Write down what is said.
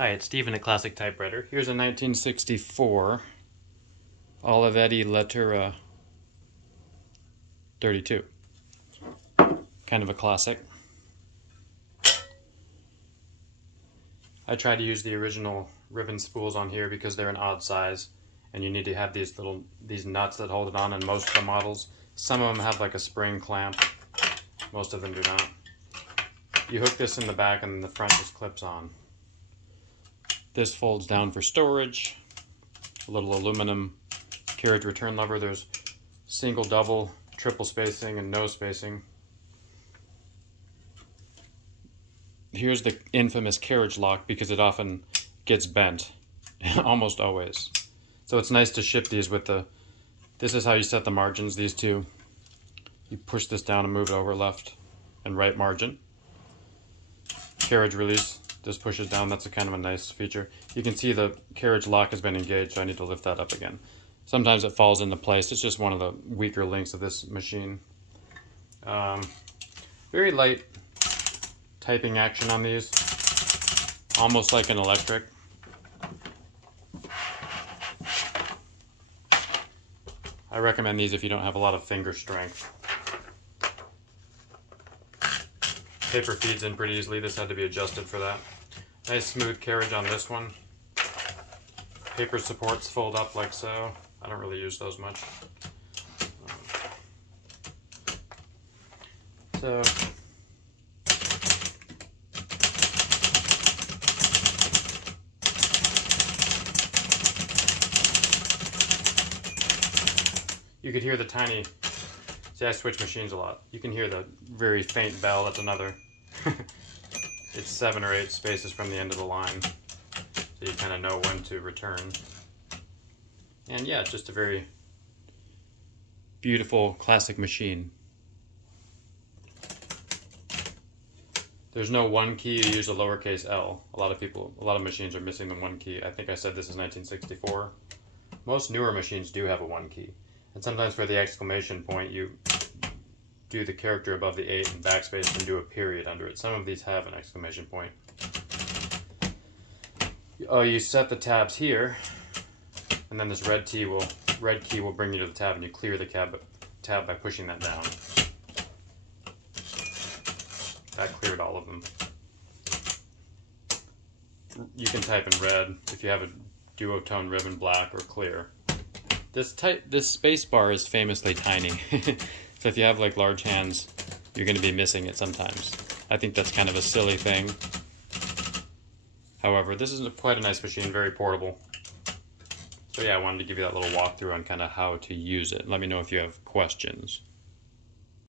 Hi, it's Steven at Classic Typewriter. Here's a 1964 Olivetti Lettera 32. Kind of a classic. I try to use the original ribbon spools on here because they're an odd size and you need to have these nuts that hold it on in most of the models. Some of them have like a spring clamp. Most of them do not. You hook this in the back and the front just clips on. This folds down for storage. A little aluminum carriage return lever. There's single, double, triple spacing, and no spacing. Here's the infamous carriage lock because it often gets bent, almost always. So it's nice to ship these with this is how you set the margins, these two. You push this down and move it over left and right margin. Carriage release. This pushes down. That's a kind of a nice feature. You can see the carriage lock has been engaged, so I need to lift that up again. Sometimes it falls into place. It's just one of the weaker links of this machine. Very light typing action on these, almost like an electric. I recommend these if you don't have a lot of finger strength. Paper feeds in pretty easily. This had to be adjusted for that. Nice smooth carriage on this one. Paper supports fold up like so. I don't really use those much. So you could hear the tiny, see I switch machines a lot. You can hear the very faint bell. That's another. It's 7 or 8 spaces from the end of the line, so you kind of know when to return. And yeah, it's just a very beautiful classic machine. There's no one key. You use a lowercase L. A lot of machines are missing the one key. I think I said this is 1964. Most newer machines do have a one key. And sometimes for the exclamation point, you do the character above the 8 and backspace and do a period under it. Some of these have an exclamation point. You set the tabs here, and then this red key will bring you to the tab, and you clear the tab by pushing that down. That cleared all of them. You can type in red if you have a duotone ribbon, black or clear. This space bar is famously tiny. So if you have like large hands, you're going to be missing it sometimes. I think that's kind of a silly thing. However, this is quite a nice machine, very portable. So yeah, I wanted to give you that little walkthrough on kind of how to use it. Let me know if you have questions.